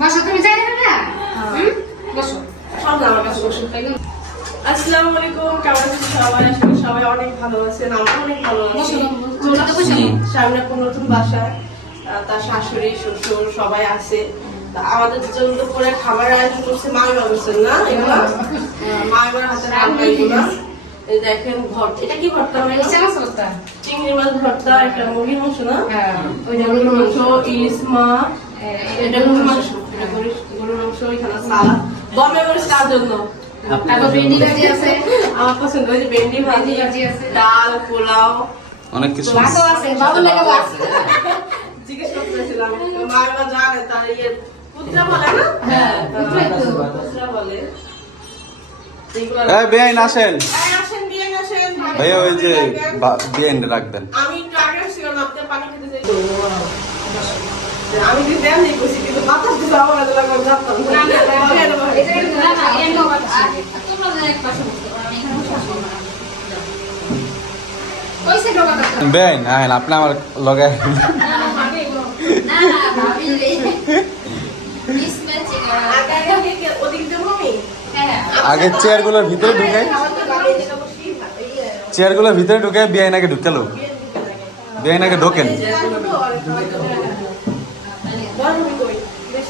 বসো তুমি যাই না হুম? বসো। সব আমার কাছে বসে আসসালামু আলাইকুম কেমন আছেন সবাই? আশা সবাই অনেক ভালো আছেন আমরা অনেক ভালো আছি। বসো, বসো, বসো। চলে বসো। আসছি সামনে কোন নতুন বাসায়। তার শাশুড়ি শ্বশুর সবাই আছে। আমাদের জন্য করে খাবার আয়োজন করছে মামিমা বলছেন না এগুলো? মামিমার হাতে রান্না এগুলো। দেখেন ভর্তা এটা কি ভর্তা চিংড়ি মাছ ভর্তা একটা মুরগির মাংস না? হ্যাঁ গরুর মাংস ইলিশ মাছ এটা গরুর মাংস মাংস। এটা গরুর- গরুর মাংস এখানে সালাদ। গরমে করেছে তার জন্য। তারপর ভেন্ডি ভাজি আছে আমার পছন্দ ওই ভেন্ডি ভাজি ভেন্ডি ভাজি আছে। ডাল পোলাও। অনেক কিছু আছে। বাবুর লেগে আছে। জিজ্ঞেস করতেছিলাম মা বাবা জানে তার ইয়ে পুত্রা বলে না? হ্যাঁ, পুত্রা বলে। আসেন। ভাইয়া ওই যে। রাখবেন। আমি একটু আগে আসছিলাম না, আপনি পানি খেতে চাই আমি যদি দেন কইছি কিন্তু বাতাস দিতে আমার এত লাগবে জানতাম না। বহেন, বহেন। না, না, এর লোক আছে। তোমরা যেন এক পাশে বসতে পারো, আমি এখানে বসে আসব না। ওই side লোক আছে। বেআইন আহেন আপনি আমার লগে না, না, ভাবি এগুলো। না, না, ভাবি রে। Mismatching আর- আগে আগে কে কে ওদিক দিয়ে মমি হ্যাঁ, হ্যাঁ। আগে চেয়ারগুলোর ভিতরে ঢুকে ইয়ে চেয়ারগুলোর ভিতরে ঢুকে ঢুকালো ঢোকেন নাহলে- নাহলে এই বাসায় নিয়ে আমি এখানে থাকি, সেটাই ভালো হবে। আপনি কই আসো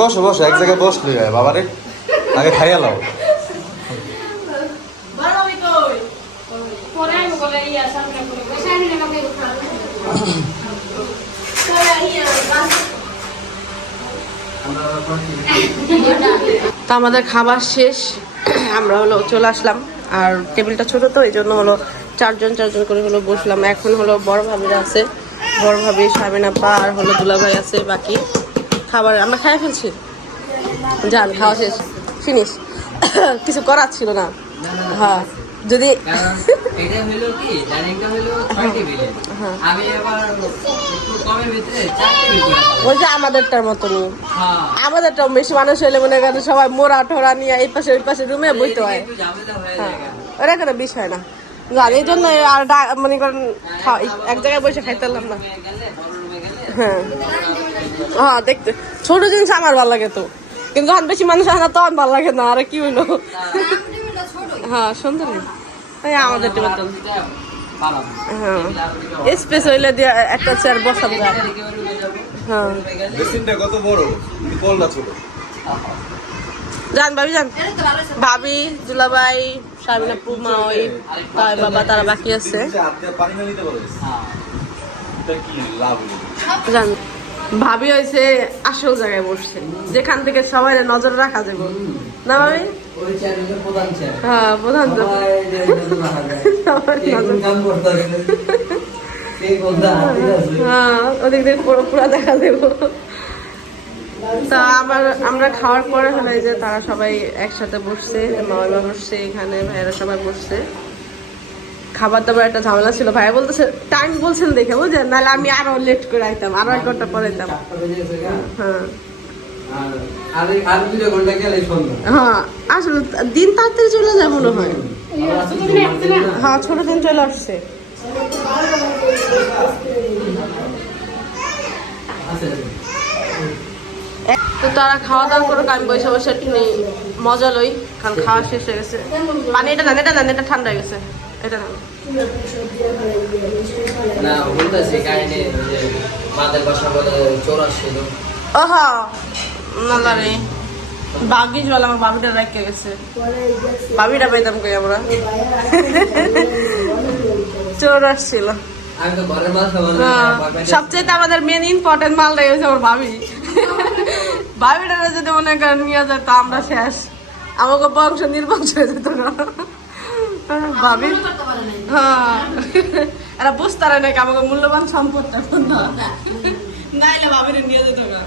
বসো বসো এক জায়গায় বসলি হয় বাবারে। আগে খাইয়া লাও ইয়া বসে তো আমাদের খাবার শেষ। আমরা হলো চলে আসলাম। আর টেবিলটা ছোট তো এই জন্য হলো চারজন চারজন করে হলো বসলাম। এখন হলো বড় ভাবিরা আছে। বড় ভাবি সাবিনা পা আর হলো দুলাভাই আছে বাকি খাবার আমরা খাই ফেলছি। যান খাওয়া শেষ। ফিনিশ। কিছু করার ছিল না। হ্যাঁ যদি এটা কি? ডাইনিংটা টেবিলের হ্যাঁ। আমি এবার একটু কমের ভিতরে চার টেবিল ওই যে আমাদেরটার মতনই। হ্যাঁ। আমাদেরটা বেশি মানুষ হলে মনে করেন সবাই মোড়া ঠোরা নিয়ে এই পাশে ওই পাশে রুমে বইতে হয়। হয়ে ওরা কোনো বিষয় না। জান এই জন্য আর মনে করেন এক জায়গায় বসে খাইতে পারলাম না। হ্যাঁ। হ্যাঁ দেখতে। ছোট জিনিস আমার ভালো লাগে তো। কিন্তু যখন বেশি মানুষ হয় না তখন ভালো লাগে না, আর কি হইল? হ্যাঁ সুন্দর। আমাদের টেবিল হ্যাঁ। স্পেস হইলে দিয়ে একটা চেয়ার যাব হ্যাঁ। কত বড়? ছোট? যান ভাবি যান ভাবি, দুলাভাই শামিনা পুমা ওই তাই বাবা, তারা বাকি আছে। পানি না নিতে পারো এটা কি লাভ হলো জান, ভাবি হয়েছে আসল জায়গায় বসছে। যেখান থেকে সবাই নজর রাখা যাবে। না, ভাবি? হ্যাঁ প্রধান হ্যাঁ ওদিক দিয়ে পুরো দেখা দেবো তা আমার আমরা খাওয়ার পরে হলো এই যে তারা সবাই একসাথে বসছে মা বাবা বসছে এখানে ভাইয়েরা সবাই বসছে খাবার দাবার একটা ঝামেলা ছিল ভাই বলতেছে টাইম বলছেন দেখে বুঝলেন নাহলে আমি আরও লেট করে আইতাম আরও এক ঘণ্টা পরে আইতাম। হ্যাঁ হ্যাঁ আসলে দিন তাড়াতাড়ি চলে যায় মনে হয় আবার। হ্যাঁ ছোট দিন চলে আসছে আছে। তো তারা খাওয়া দাওয়া করে আমি বসে বসে একটু নেই। মজা লই কারণ খাওয়া শেষ হয়ে গেছে। পানি এটা না এটা না এটা ঠান্ডা হয়ে গেছে। এটা না না বলতেছি কাহিনী যে মাদের বাসা বলে চোর আসছিল ও নালা রে। বাগিজ বলে আমার বাবিটা রেখে গেছে। বাবিটা পাইতাম কই আমরা? চোর আসছিল হ্যাঁ, সবচেয়ে আমাদের মেন ইম্পর্টেন্ট মালটাই হচ্ছে আমার ভাবি ভাবিটা যদি মনে করেন নিয়ে যায় তো আমরা শেষ। আমাকে বংশ নির্বংশ হয়ে যেত না। ভাবি হ্যাঁ। এরা বুঝতে পারে নাকি আমাকে মূল্যবান সম্পদ এখন না। নাইলে ভাবিরে নিয়ে যেত না।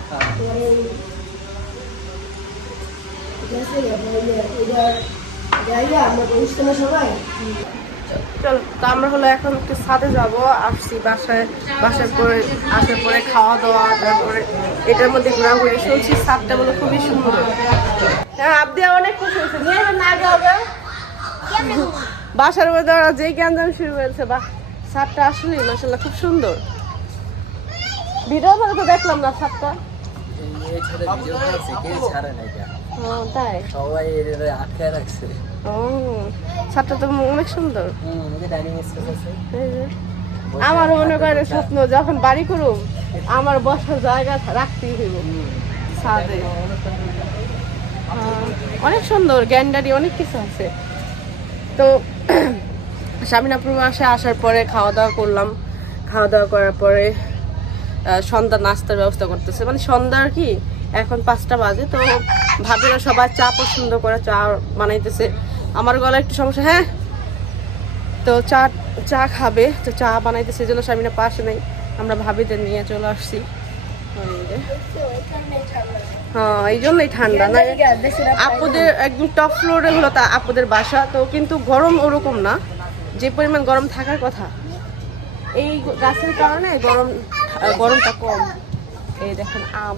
আমরা হলো এখন একটু ছাদে যাব, আসছি বাসায় বাসার পরে, আসার পরে খাওয়া দাওয়া তারপরে এটার মধ্যে ঘোরাঘুরি। শুনছি ছাদটা বলে খুবই সুন্দর। হ্যাঁ আপনি অনেক খুশি হয়েছে। বাসার মধ্যে ওরা যে জ্ঞান শুরু করেছে বা ছাদটা আসলে মাসাল্লাহ খুব সুন্দর। ভিডিও করে তো দেখলাম না ছাদটা ও তাই? সবাই এর আটকে রাখছে। ও ছাদটা তো অনেক সুন্দর। আমার মনে করেন স্বপ্ন যখন বাড়ি করুম আমার বসার জায়গা রাখতেই হইব। ছাদে। অনেক সুন্দর গ্যান্ডারি অনেক কিছু আছে। তো স্বামীনাপুর মাসে আসার পরে খাওয়া দাওয়া করলাম। খাওয়া দাওয়া করার পরে সন্ধ্যা নাস্তার ব্যবস্থা করতেছে। মানে সন্ধ্যার কি এখন পাঁচটা বাজে তো ভাবিরা সবাই চা পছন্দ করে, চা বানাইতেছে। আমার গলা একটু সমস্যা হ্যাঁ? তো চা চা খাবে, তো চা বানাইতেছে, এই জন্য স্বামীরা পাশে নেই। আমরা ভাবিদের নিয়ে চলে আসছি। হ্যাঁ এই জন্যই ঠান্ডা। না, আপুদের একদম টপ ফ্লোরে হলো তা আপুদের বাসা, তো কিন্তু গরম ওরকম না। যে পরিমাণ গরম থাকার কথা। এই গাছের কারণে গরম, গরমটা কম। এই দেখেন, আম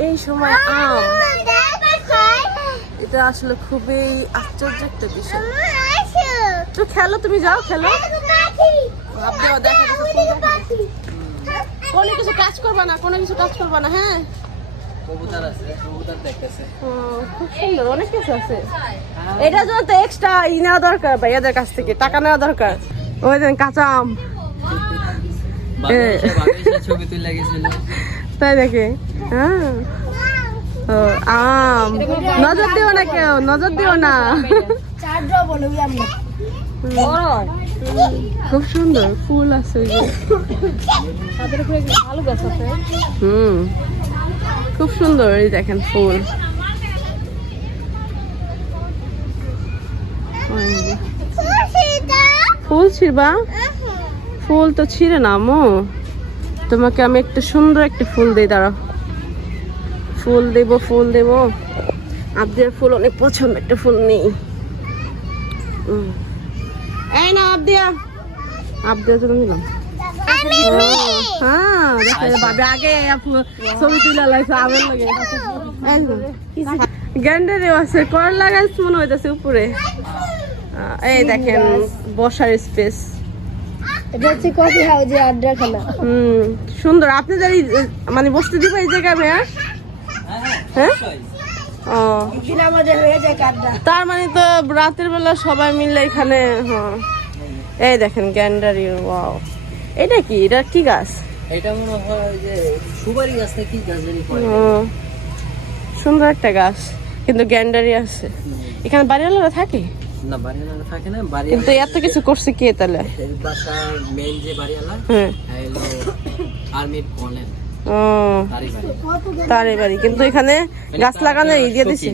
এই সময় আম। এটা আসলে খুবই আশ্চর্য একটা বিষয়। তো খেলো তুমি যাও খেলো। কোনো কিছু কাজ করবা না কোনো কিছু কাজ করবা না হ্যাঁ? কবুতর আছে কবুতর দেখতেছে। ও, খুব সুন্দর অনেক কিছু আছে। এটার জন্য তো এক্সট্রা ই নেওয়া দরকার ভাইয়াদের কাছ থেকে টাকা নেওয়া দরকার। ওই কাঁচা আম। ছবি তাই নাকি? হ্যাঁ। আম। নজর দিও না কেউ নজর দিও না। খুব সুন্দর ফুল আছে। হুম। খুব সুন্দর এই দেখেন ফুল। ফুল ছিড়বা? ফুল তো ছিঁড়ে না মো তোমাকে আমি একটা সুন্দর একটা ফুল দিই দাঁড়াও। ফুল দেব ফুল দেব। আবদিয়ার ফুল অনেক পছন্দ একটা ফুল নেই। এই না আবদিয়া আবদিয়ার জন্য নিলাম ও, হ্যাঁ আগে ছবি তুলে লাগে। গ্যান্ডারে আছে কর লাগাইছে মনে হইতাছে উপরে। এই দেখেন বসার স্পেস এটা হচ্ছে কফি হাউজে আড্ডা খানা হুম সুন্দর। আপনাদের এই মানে বসতে দিবে এই জায়গায় ভাইয়া হ্যাঁ? ও। হয়ে আড্ডা তার মানে তো রাতের বেলা সবাই মিলে এখানে হ্যাঁ। এই দেখেন গ্যান্ডারি ওয়াও। এটা কি? এটা কি গাছ? এটা মনে হয় যে সুপারি গাছ নাকি গাছ জানি সুন্দর একটা গাছ। কিন্তু গ্যান্ডারি আছে। এখানে বাড়িওয়ালারা থাকে? না বাড়িওয়ালা থাকে না বাড়ি কিন্তু এত কিছু করছে কে তাহলে? বাসার যে বাড়িওয়ালা হ্যাঁ। আর্মি বলেন। ও। তারই বাড়ি। কিন্তু এখানে গাছ লাগানো এই দিয়ে দিছে।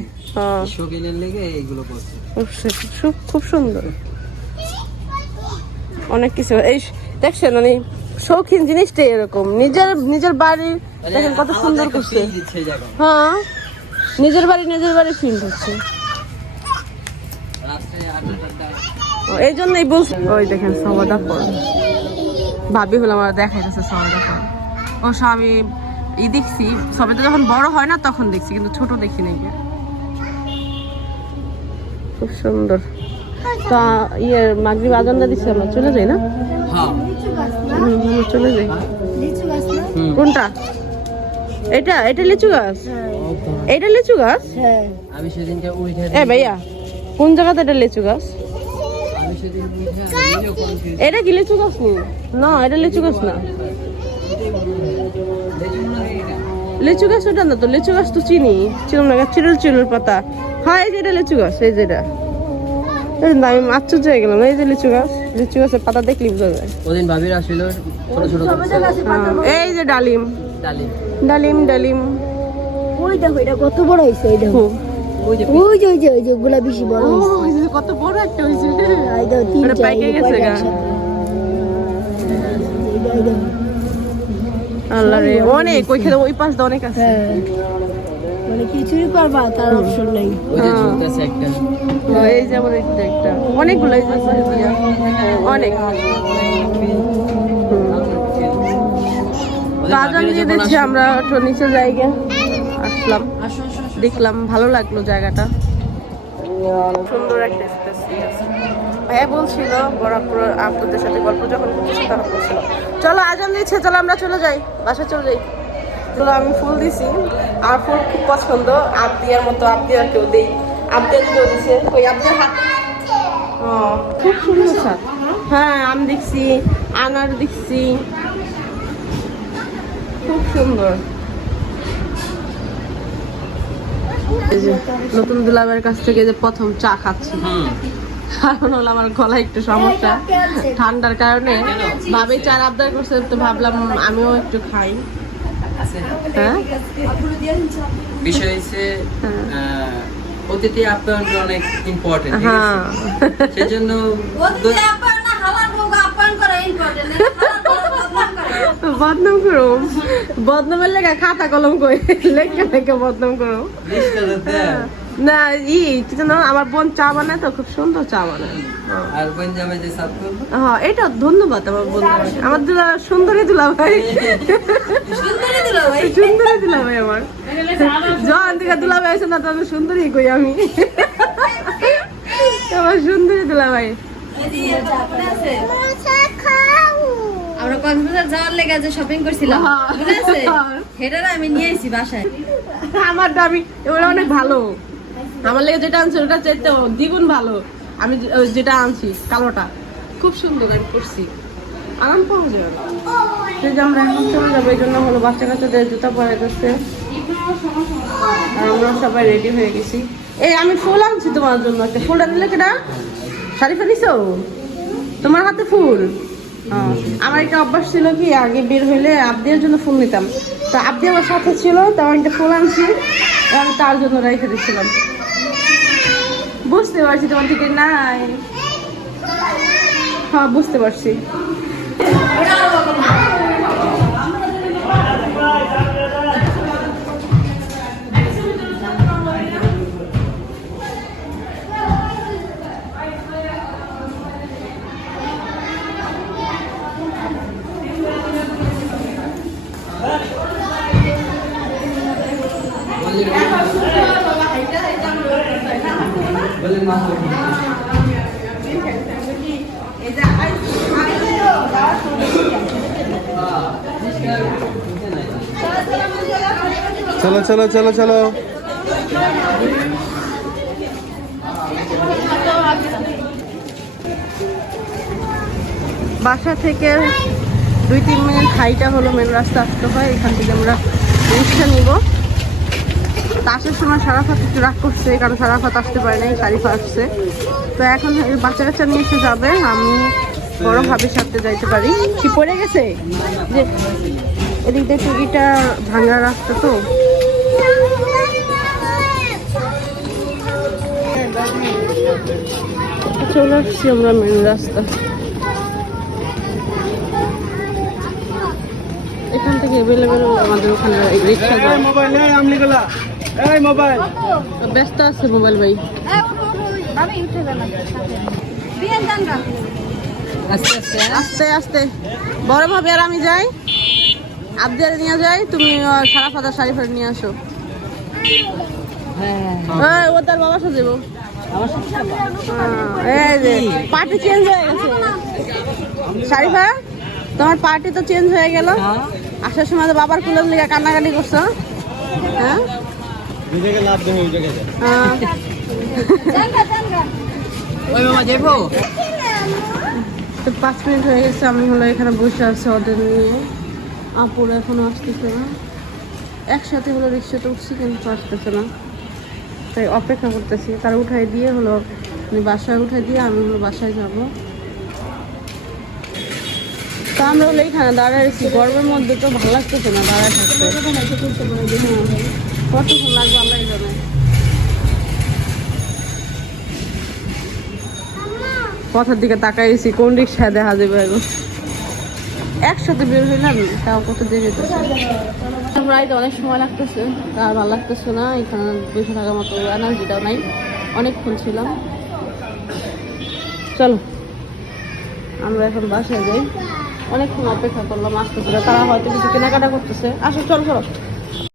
খুব সুন্দর। অনেক কিছু। এই দেখছেন মানে শৌখিন জিনিসটাই এরকম। নিজের নিজের বাড়ি দেখেন কত সুন্দর করছে। হ্যাঁ। নিজের বাড়ি নিজের বাড়ি ফিল হচ্ছে। এই জন্যই বলছি। ওই দেখেন সমাদা ফল ভাবি হলো আমার দেখাইতেছে সমাদা ফল ও আমি ই দেখছি সবাই তো যখন বড় হয় না তখন দেখছি কিন্তু ছোট দেখি নাই খুব সুন্দর। তা ইয়ে মাগরিব আজানটা দিচ্ছে আমরা চলে যাই না? হ্যাঁ। আমরা চলে যাই। লিচু গাছ না? হুম। কোনটা এটা এটা লিচু গাছ? এটা লিচু গাছ? হ্যাঁ। আমি সেদিনকে উঠে এ ভাইয়া কোন জায়গাতে এটা লিচু গাছ আমি সেদিন উঠে নিজেও confused। এটা কি লিচু গাছ নি? না এটা লিচু গাছ না। লিচু গাছ ওটা না তো লিচু গাছ তো চিনি। চিরুন না চিরুল চিরুল পাতা। হ্যাঁ এই যে এটা লিচু গাছ এই যে এটা। এই আমি আশ্চর্য হয়ে গেলাম এই যে লিচু গাছ লিচু গাছের পাতা দেখলি বোঝা যায়। ওদিন ভাবির আসছিল ছোট ছোট হ্যাঁ, এই যে ডালিম। ডালি ডালিম ডালিম। ওই দেখো এটা কত বড় হয়েছে এই দেখো। ওই যে ওই যে ওই যে ওই ওগুলা বেশি বড় কত একটা হয়েছে তিন পাইকে গেছে। আল্লাহ রে অনেক ওইখানে ওই পাশ অনেক আছে। হ্যাঁ। মানে কিছুই পারবা তার অপশন নাই। ওই যে ঝুলতেছে একটা। এই অনেকগুলো অনেক। বাজার দিয়ে দিচ্ছে আমরা একটু নিচে জায়গা আসলাম। দেখলাম ভালো লাগল জায়গাটা। সুন্দর একটা স্পেস ভাইয়া বলছিল বরাবর আপনাদের সাথে গল্প যখন করতেছে তখন বলছিল চলো আজান দিচ্ছে চলো আমরা চলে যাই বাসা চলে যাই। চলো আমি ফুল দিছি। আর ফুল খুব পছন্দ আবদিয়ার মতো আবদিয়ার কেউ দেই। আবদিয়া কেউ দিছে। ওই আবদিয়ার হাত। খুব সুন্দর স্যার হ্যাঁ আম দেখছি আনার দেখছি। খুব সুন্দর। নতুন দুলাবের কাছ থেকে যে প্রথম চা খাচ্ছি। কারণ হলো আমার গলায় একটু সমস্যা। ঠান্ডার কারণে ভাবি চার আবদার করছে তো ভাবলাম আমিও একটু খাই। হ্যাঁ? বিষয় হচ্ছে। অতিথি আপ্যায়ন অনেক ইম্পর্টেন্ট হ্যাঁ। সেজন্য বদনাম করা। বদনাম করো বদনামের লেখা খাতা কলম কই লেখা লেখা বদনাম করো না ই কি জানো আমার বোন চা বানায় তো খুব সুন্দর চা বানায় হ্যাঁ। আর পঞ্জাবে যে সাত করব হ্যাঁ এটা ধন্যবাদ আমার বন্ধু আমার দুলা সুন্দরী দুলা ভাই সুন্দরী দিল ভাই। সুন্দরী দুলা ভাই আমার যখন থেকে দুলা ভাই আছে না তখন সুন্দরী কই আমি আমার সুন্দরী দুলা ভাই আছে? আমরা কক্সবাজার যাওয়ার লেগে যে শপিং করছিলাম হ্যাঁ। মনে আছে? সেটার আমি নিয়ে এসেছি বাসায়। আমার দাবি ওটা অনেক ভালো। আমার লেগে যেটা আনছে ওটা চাইতে দ্বিগুণ ভালো। আমি যেটা আনছি কালোটা। খুব সুন্দর আমি করছি আরাম পাওয়া না সেই যে আমরা এখন চলে যাব এই জন্য হলো বাচ্চা কাচ্চাদের জুতা পরে গেছে আর আমরা সবাই রেডি হয়ে গেছি। এই আমি ফুল আনছি তোমার জন্য। একটা ফুলটা নিলে কেটা শাড়ি ফেলিছো? তোমার হাতে ফুল। আমার একটা অভ্যাস ছিল কি, আগে বের হইলে আবদিয়ার জন্য ফুল নিতাম। তো আবদি আমার সাথে ছিল, তো একটা ফুল আনছি, আমি তার জন্য রেখে দিচ্ছিলাম বুঝতে পারছি তোমার থেকে নাই। হ্যাঁ বুঝতে পারছি। চলো চলো চলো চলো। বাসা থেকে দুই, তিন মিনিট হাইটা হলো মেন রাস্তা আসতে হয়। এখান থেকে আমরা রিক্সা নিব। তা আসার সময় সারাফাত একটু রাগ করছে, কারণ সারাফাত আসতে পারে নাই শারিফা আসছে। তো এখন বাচ্চা কাচ্চা নিয়ে এসে যাবে, আমি বড় ভাবির সাথে যাইতে পারি। কি পড়ে গেছে? যে এদিক দিয়ে টুকিটা ভাঙা রাস্তা তো। চলে আসছি আমরা মেন রাস্তা। এখান থেকে অ্যাভেলেবেল আমাদের ওখানে রিক্সা মোবাইল ব্যস্ত আছে মোবাইল ভাই। আস্তে আস্তে আস্তে আস্তে। বড় ভাবে আর আমি যাই। আবদার নিয়ে যাই তুমি সারা ফাদা শাড়ি ফাড়ি নিয়ে আসো। হ্যাঁ। ও তার বাবার যাব হ্যাঁ, পার্টি চেঞ্জ হয়ে গেছে। শারিফা তোমার পার্টি তো চেঞ্জ হয়ে গেল। আসার সময় তো বাবার কুলের লিগে কান্নাকাটি করছ। হ্যাঁ? তো পাঁচ মিনিট হয়ে গেছে আমি হলো এখানে বসে আছি ওদের নিয়ে আপুর এখনও আসতেছে না। একসাথে হলো রিক্সাতে উঠছি কিন্তু আসতেছে না। তাই অপেক্ষা করতেছি। তার উঠাই দিয়ে হলো আমি বাসায় উঠাই দিয়ে আমি হলো বাসায় যাব। তো আমরা হলো এখানে দাঁড়াইছি। গরমের মধ্যে তো ভালো লাগতেছে না দাঁড়ায় থাকতে। হ্যাঁ। কতক্ষণ লাগবে আল্লাহ জানে পথের দিকে তাকাইছি, কোন রিক্সায় দেখা যাবে এখন? একসাথে বের হইলাম তাও কত দেরি হইতেছে তো অনেক সময় লাগতেছে আর ভালো লাগতেছে না এখানে দুশো থাকার মতো এনার্জিটাও নাই, অনেকক্ষণ ছিলাম। চলো, আমরা এখন বাসায় যাই। অনেকক্ষণ অপেক্ষা করলাম, আসতেছে তারা হয়তো কিছু কেনাকাটা করতেছে। আসো, চলো চলো